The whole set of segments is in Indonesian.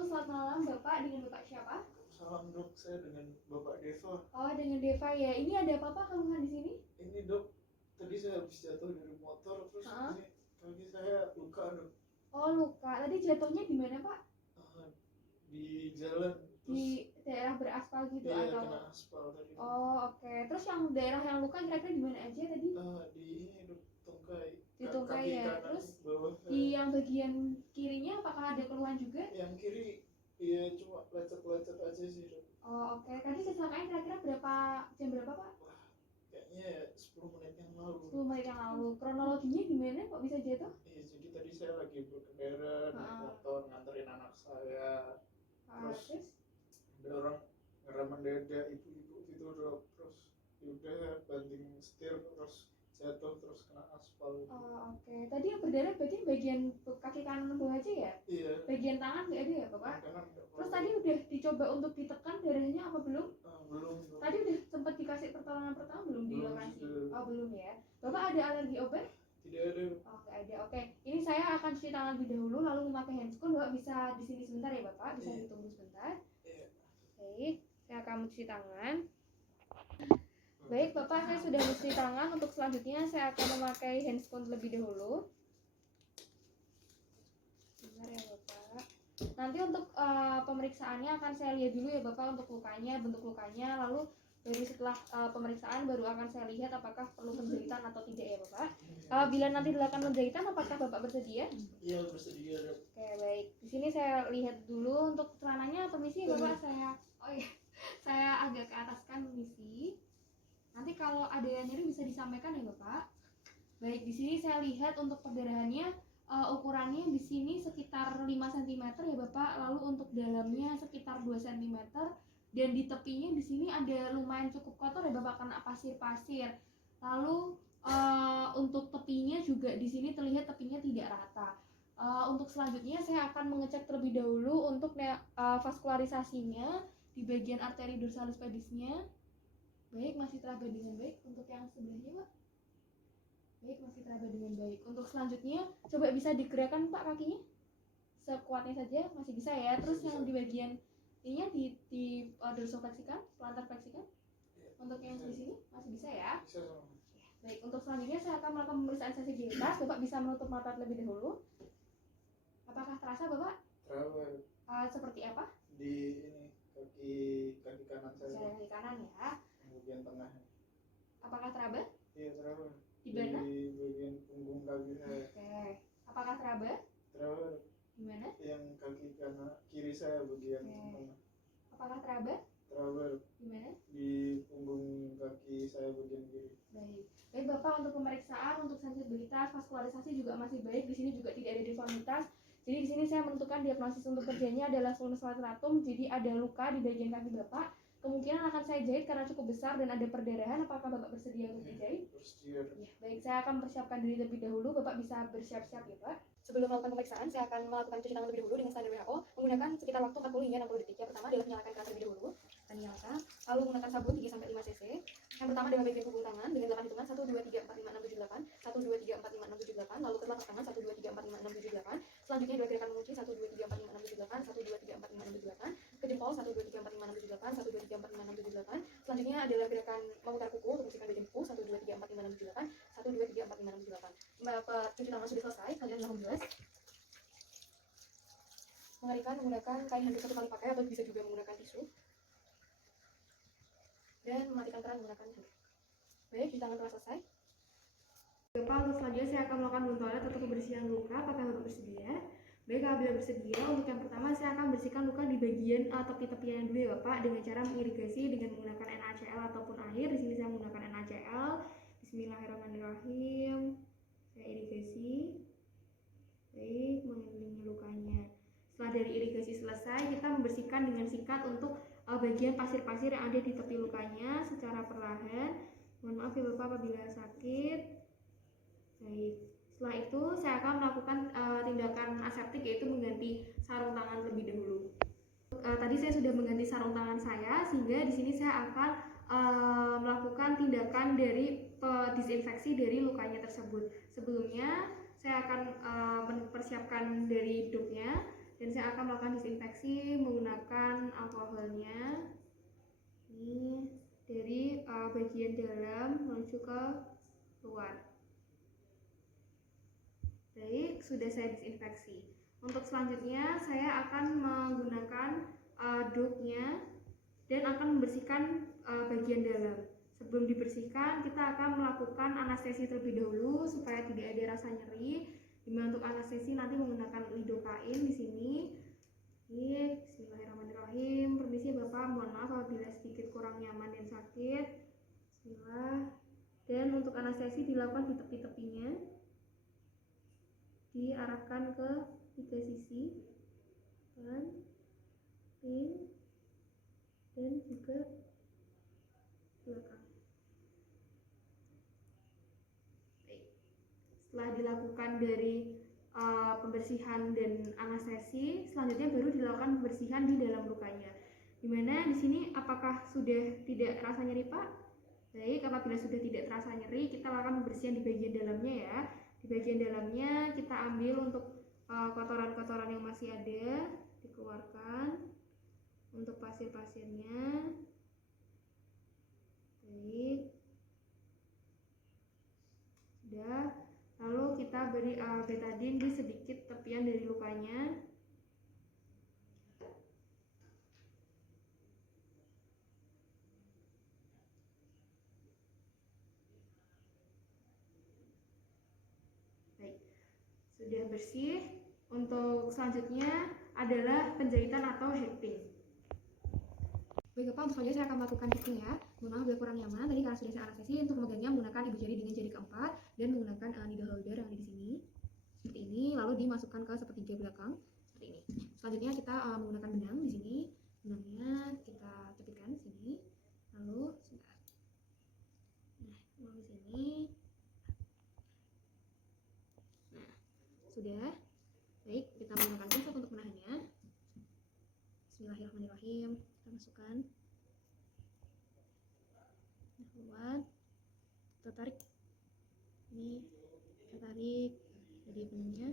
selamat malam Bapak, dengan Bapak siapa? Salam dok, saya dengan Bapak Deva. Oh, dengan Deva ya. Ini ada apa-apa keluhan di sini? Ini dok, tadi saya habis jatuh dari motor, terus ini kaki saya luka dok. Oh, luka. Tadi jatuhnya di mana Pak? Di jalan. Di daerah beraspal gitu iya, atau? kena aspal tadi. Oh, oke. Terus yang daerah yang luka kira-kira di mana aja tadi? Di ini dok, tungkai. Di tungkai kaki ya. kanan Terus bawah. di yang bagian kirinya apakah ada keluhan juga? Yang kiri, iya cuma lecet-lecet aja sih dok. Oh, oke. Tadi kecelakaan kira-kira jam berapa Pak? Wah, kayaknya ya 10 menit yang lalu. 10 menit yang lalu. Kronologinya gimana kok bisa jatuh? Iya, jadi tadi saya lagi berkendara naik motor nganterin anak saya. Terus ada orang ngerem mendadak, ibu-ibu gitu dok, terus yaudah banting setir, terus jatuh, terus kena aspal. Oh, oke. Tadi yang berdarah berarti bagian kaki kanan bawah aja ya? Iya. Bagian tangan nggak ada ya Bapak? Kanan. Terus tadi udah dicoba untuk ditekan darahnya apa belum? Belum. Tadi udah sempat dikasih pertolongan pertama belum di lokasi? Oh, belum ya. Bapak ada alergi obat? Tidak ada. Oh, nggak ada. Oke. Ini saya akan cuci tangan lebih dahulu lalu memakai handscoon. Bapak bisa di sini sebentar ya Bapak? Bisa ditunggu sebentar. Iya. Baik, saya akan mencuci tangan. Baik, Bapak, saya sudah mencuci tangan. Untuk selanjutnya saya akan memakai handscoon terlebih dahulu. Bentar ya Bapak. Nanti untuk pemeriksaannya akan saya lihat dulu ya Bapak untuk lukanya, bentuk lukanya. Lalu dari setelah pemeriksaan baru akan saya lihat apakah perlu penjahitan atau tidak ya Bapak. Bila nanti dilakukan penjahitan, apakah Bapak bersedia? Iya, bersedia dok. Oke, baik. Di sini saya lihat dulu untuk celananya. Permisi Bapak, saya agak ke ataskan, permisi. Nanti kalau ada yang nyeri bisa disampaikan ya Bapak. Baik, di sini saya lihat untuk perdarahannya ukurannya di sini sekitar 5 cm ya Bapak. Lalu untuk dalamnya sekitar 2 cm dan di tepinya di sini ada lumayan cukup kotor ya Bapak karena pasir-pasir. Lalu untuk tepinya juga di sini terlihat tepinya tidak rata. Untuk selanjutnya saya akan mengecek terlebih dahulu untuk vaskularisasinya di bagian arteri dorsalis pedisnya. Baik, masih teraba dengan baik. Untuk yang sebelahnya Pak? Baik, masih teraba dengan baik. Untuk selanjutnya coba bisa digerakkan Pak kakinya sekuatnya saja, masih bisa ya. Terus yang di bagian ininya di dorsofleksikan, pelantar fleksikan. Untuk yang di sini masih bisa ya? Bisa. Baik, untuk selanjutnya saya akan melakukan pemeriksaan sensitivitas. Bapak bisa menutup mata terlebih dahulu. Apakah terasa Bapak? Terasa. Seperti apa? Di ini kaki kanan saya. Kaki kanan ya. Bagian tengah. Apakah teraba? Iya, teraba. Di mana? Di bagian punggung kaki saya. Oke. Apakah teraba? Teraba. Di mana? Yang kaki kanan kiri saya bagian tengah. Apakah teraba? Teraba. Di mana? Di punggung kaki saya bagian kiri. Baik. Baik Bapak, untuk pemeriksaan untuk sensitivitas, vaskularisasi juga masih baik. Di sini juga tidak ada deformitas. Jadi di sini saya menentukan diagnosis untuk kerjanya adalah vulnus lateratum. Jadi ada luka di bagian kaki Bapak. Kemungkinan akan saya jahit karena cukup besar dan ada perdarahan. Apakah Bapak bersedia untuk dijahit? Bersedia. Ya, baik, saya akan mempersiapkan diri lebih dahulu. Bapak bisa bersiap-siap ya Pak. Sebelum melakukan pemeriksaan, saya akan melakukan cuci tangan lebih dahulu dengan standar WHO menggunakan sekitar waktu 40 hingga 60 detik. Yang pertama adalah menyalakan keran terlebih dahulu. Kita nyalakan, lalu menggunakan sabun 3-5 cc. Yang pertama adalah bagian punggung tangan dengan 8 hitungan 1, 2, 3, 4, 5, 6, 7, 8 1, 2, 3, 4, 5, 6, 7, 8. Lalu ke telapak tangan 1, 2, 3, 4, 5, 6, 7, 8. Selanjutnya adalah gerakan mengunci 1, 2, 3, 4, 5, 6, 7, 8 1, 2, 3, 4, 5, 6, 7, 8. Ke jempol 1, 2, 3, 4, 5, 6, 7, 8 1, 2, 3, 4, 5, 6, 7, 8. Selanjutnya adalah gerakan memutar kuku untuk membersihkan bagian kuku 1, 2, 3, 4, 5, 6, 7, 8 1, 2, 3, 4, 5, 6, 7, 8. Cuci tangan sudah selesai. Selanjutnya adalah membilas. Mengeringkan menggunakan kain handuk 1 kali pakai atau bisa juga menggunakan tisu. Dan mematikan keran menggunakan handuk. Baik, cuci tangan telah selesai. Bapak, untuk selanjutnya saya akan melakukan buntu alat atau pembersihan luka. Apakah Bapak bersedia? Baik, apabila bersedia, untuk yang pertama saya akan bersihkan luka di bagian tepi-tepian dulu ya Bapak dengan cara mengirigasi dengan menggunakan NaCl ataupun air. Di sini saya menggunakan NaCl. Bismillahirrahmanirrahim. Saya irigasi. Baik, mengelilingi lukanya. Setelah dari irigasi selesai, kita membersihkan dengan sikat untuk bagian pasir-pasir yang ada di tepi lukanya secara perlahan. Mohon maaf ya Bapak apabila sakit. Baik. Setelah itu saya akan melakukan tindakan aseptik, yaitu mengganti sarung tangan terlebih dahulu. Tadi saya sudah mengganti sarung tangan saya, sehingga di sini saya akan melakukan tindakan dari disinfeksi dari lukanya tersebut. Sebelumnya saya akan mempersiapkan dari dopnya dan saya saya akan melakukan disinfeksi menggunakan alkoholnya. Ini dari bagian dalam menuju ke luar. Baik, sudah saya disinfeksi. Untuk selanjutnya saya akan menggunakan dopnya dan akan membersihkan bagian dalam. Sebelum dibersihkan, kita akan melakukan anestesi terlebih dahulu supaya tidak ada rasa nyeri. Dimana untuk anestesi nanti menggunakan lidocain di sini. Bismillahirrahmanirrahim. Permisi Bapak, mohon maaf apabila sedikit kurang nyaman dan sakit. Bismillah. Dan untuk anestesi dilakukan di tepi-tepinya, diarahkan ke 3 sisi, kanan, kiri, dan juga belakang. Setelah dilakukan dari pembersihan dan anestesi, selanjutnya baru dilakukan pembersihan di dalam lukanya. Dimana di sini apakah sudah tidak terasa nyeri Pak? Baik, apabila sudah tidak terasa nyeri, kita lakukan pembersihan di bagian dalamnya ya. Di bagian dalamnya kita ambil untuk kotoran-kotoran yang masih ada, dikeluarkan untuk pasir-pasirnya. Baik, sudah. Lalu kita beri betadine di sedikit tepian dari lukanya. Baik, sudah bersih. Untuk selanjutnya adalah penjahitan atau hacking. Baik Bapak, untuk selanjutnya saya akan melakukan hacking ya. Mohon maaf bila kurang nyaman, tadi karena sudah saya anestesi. Untuk memegangnya menggunakan ibu jari dengan jari keempat dan menggunakan needle holder yang ada di sini seperti ini, lalu dimasukkan ke sepertiga belakang seperti ini. Selanjutnya kita menggunakan benang di sini. Benangnya kita cepitkan di sini, lalu sebentar. Nah, di sini. Nah, sudah. Baik, kita menggunakan pincet untuk menahannya. Bismillahirrahmanirrahim. Kita masukkan. Nah, keluar. Kita tarik. Ini kita tarik dari benangnya.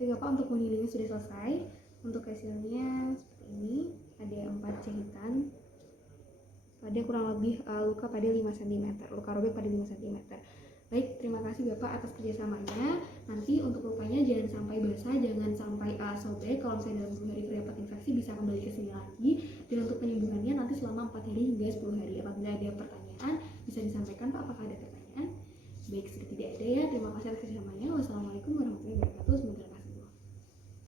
Baik Bapak, untuk penilaiannya sudah selesai. Untuk hasilnya seperti ini, ada 4 jahitan pada kurang lebih luka pada 5 cm, luka robek pada 5 cm. Baik, terima kasih Bapak atas kerjasamanya. Nanti untuk lukanya jangan sampai basah, jangan sampai sobek. Kalau misalnya dalam 10 hari terdapat infeksi, bisa kembali ke sini lagi. Dan untuk penyembuhannya nanti selama 4 hari hingga 10 hari. Apabila ada pertanyaan, bisa disampaikan Pak. Apakah ada pertanyaan? Baik, sudah tidak ada ya. Terima kasih atas kerjasamanya. Wassalamualaikum.